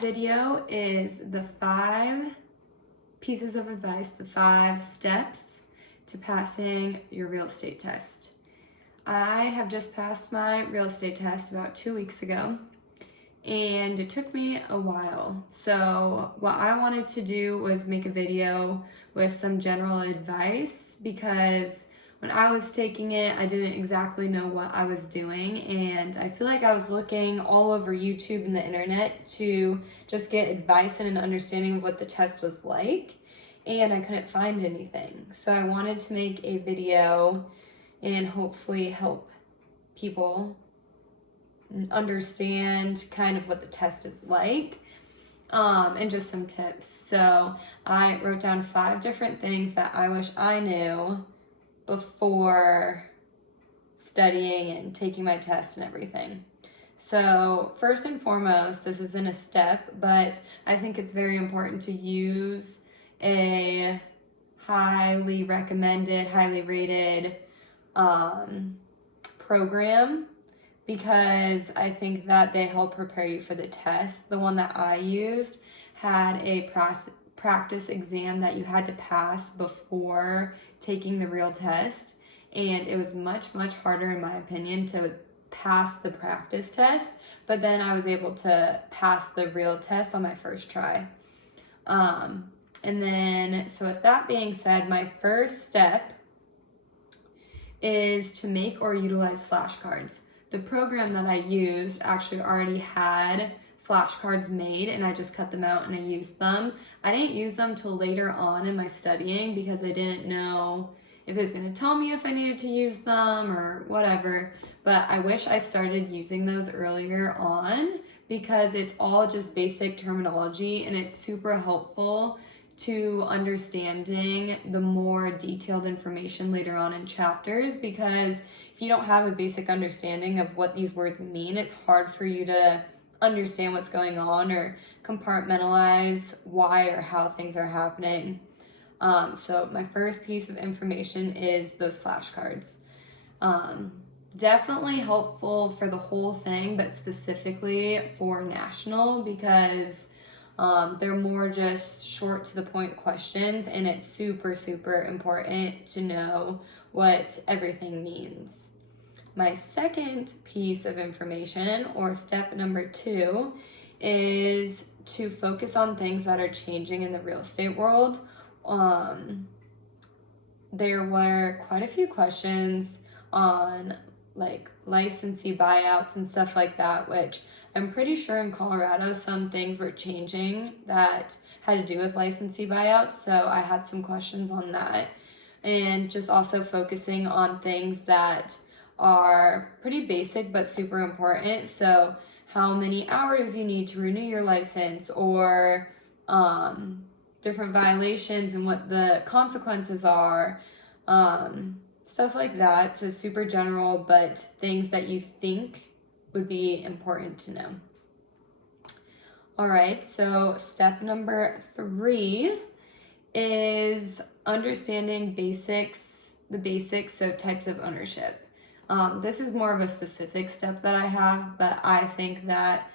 video is the 5 pieces of advice, the 5 steps to passing your real estate test. I have just passed my real estate test about 2 weeks ago, and it took me a while. So what I wanted to do was make a video with some general advice, because when I was taking it, I didn't exactly know what I was doing, and I feel like I was looking all over YouTube and the internet to just get advice and an understanding of what the test was like, and I couldn't find anything. So I wanted to make a video and hopefully help people understand kind of what the test is like, and just some tips. So I wrote down 5 different things that I wish I knew before studying and taking my test and everything. So first and foremost, this isn't a step, but I think it's very important to use a highly recommended, highly rated program, because I think that they help prepare you for the test. The one that I used had a practice exam that you had to pass before taking the real test, and it was much harder, in my opinion, to pass the practice test, but then I was able to pass the real test on my first try. And then, so with that being said, my first step is to make or utilize flashcards. The program that I used actually already had flashcards made, and I just cut them out and I used them. I didn't use them till later on in my studying because I didn't know if it was going to tell me if I needed to use them or whatever, but I wish I started using those earlier on, because it's all just basic terminology and it's super helpful to understanding the more detailed information later on in chapters, because if you don't have a basic understanding of what these words mean, it's hard for you to understand what's going on or compartmentalize why or how things are happening. So my first piece of information is those flashcards. Definitely helpful for the whole thing, but specifically for national, because they're more just short to the point questions, and it's super important to know what everything means. My second piece of information, or step number 2, is to focus on things that are changing in the real estate world. There were quite a few questions on like licensee buyouts and stuff like that, which I'm pretty sure in Colorado some things were changing that had to do with licensee buyouts, so I had some questions on that, and just also focusing on things that are pretty basic but super important. So how many hours you need to renew your license, or different violations and what the consequences are, stuff like that. So super general, but things that you think would be important to know. All right, so step number 3 is understanding the basics, so types of ownership. This is more of a specific step that I have, but I think that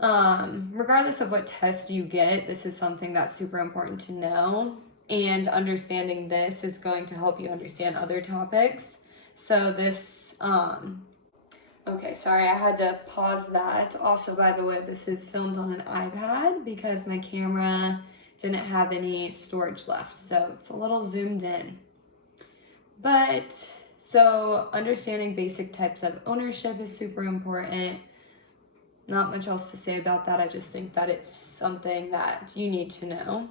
regardless of what test you get, this is something that's super important to know, and understanding this is going to help you understand other topics. So this, okay, sorry, I had to pause that. Also, by the way, this is filmed on an iPad because my camera didn't have any storage left, so it's a little zoomed in. But so understanding basic types of ownership is super important. Not much else to say about that. I just think that it's something that you need to know.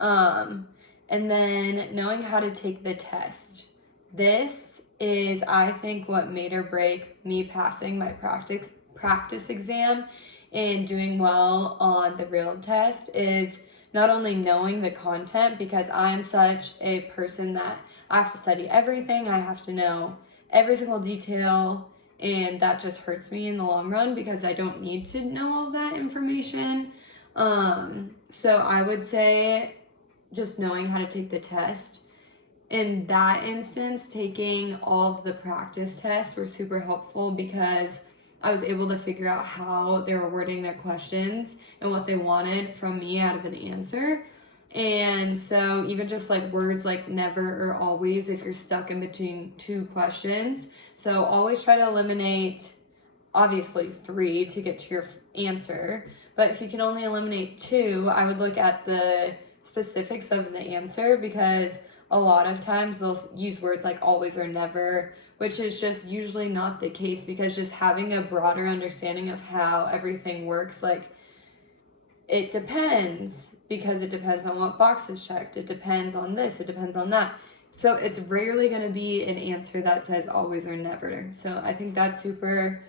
And then knowing how to take the test. This is, I think, what made or break me passing my practice exam and doing well on the real test, is not only knowing the content, because I'm such a person that I have to study everything, I have to know every single detail, and that just hurts me in the long run because I don't need to know all that information. So I would say just knowing how to take the test. In that instance, taking all of the practice tests were super helpful, because I was able to figure out how they were wording their questions and what they wanted from me out of an answer. And so even just like words like never or always, if you're stuck in between two questions, so always try to eliminate obviously three to get to your answer. But if you can only eliminate two, I would look at the specifics of the answer, because a lot of times they'll use words like always or never, which is just usually not the case, because just having a broader understanding of how everything works, like it depends, because it depends on what box is checked. It depends on this, it depends on that. So it's rarely going to be an answer that says always or never. So I think that's super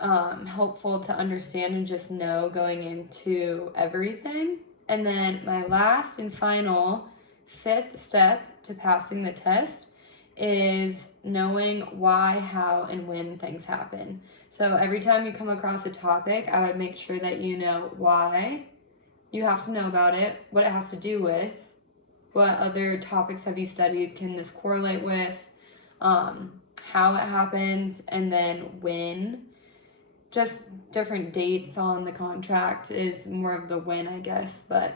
helpful to understand and just know going into everything. And then my last and final, fifth step to passing the test is knowing why, how, and when things happen. So every time you come across a topic, I would make sure that you know why you have to know about it, what it has to do with, what other topics have you studied, can this correlate with, how it happens, and then when. Just different dates on the contract is more of the when, I guess. But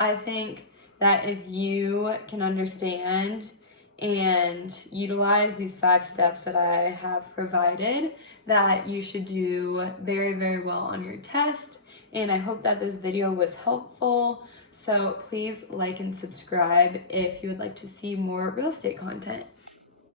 I think that if you can understand and utilize these 5 steps that I have provided, that you should do very, very well on your test. And I hope that this video was helpful. So please like and subscribe if you would like to see more real estate content.